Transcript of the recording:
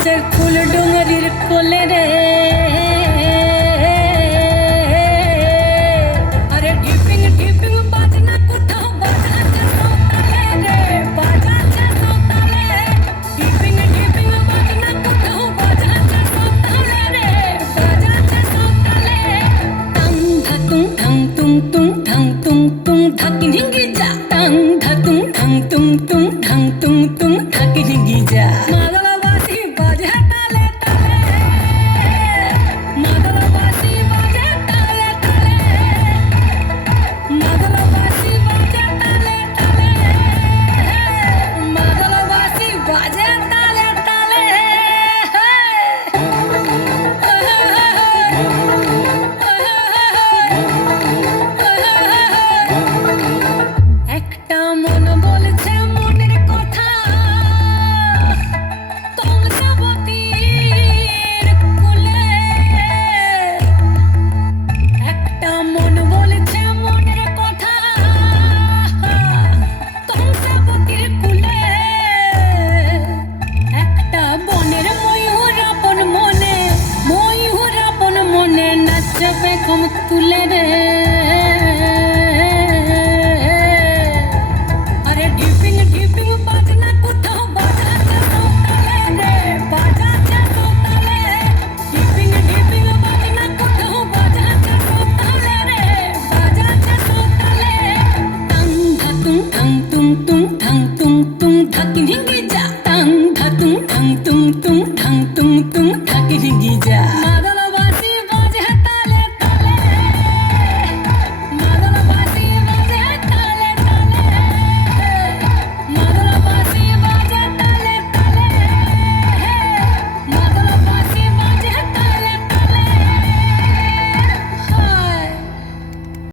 ফুল ডুঙরির কোলে রে আরে ঢিপিং ঢিপিং বাজনা কোথাও বাজাচ্ছে সৌতালে রে বাজাচ্ছে সৌতালে ঢিপিং ঢিপিং বাজনা কোথাও বাজাচ্ছে সৌতালে রে বাজাচ্ছে সৌতালে টাং ধাতুং ধাং তুং তুং ধাং তুং তুং ধাকি ঢিঙ্গি যা টাং ধাতুং ধাং তুং তুং ধাং তুং তুং ধাকি ঢিঙ্গি যা বেগম তুলে রে আরে ঢিপিং ঢিপিং বাজনা কোথাও বাজাচ্ছে সৌতালে রে বাজাচ্ছে সৌতালে ঢিপিং ঢিপিং বাজনা কোথাও বাজাচ্ছে সৌতালে রে বাজাচ্ছে সৌতালে টাং ধাতুং ধাং তুং তুং ধাং তুং তুং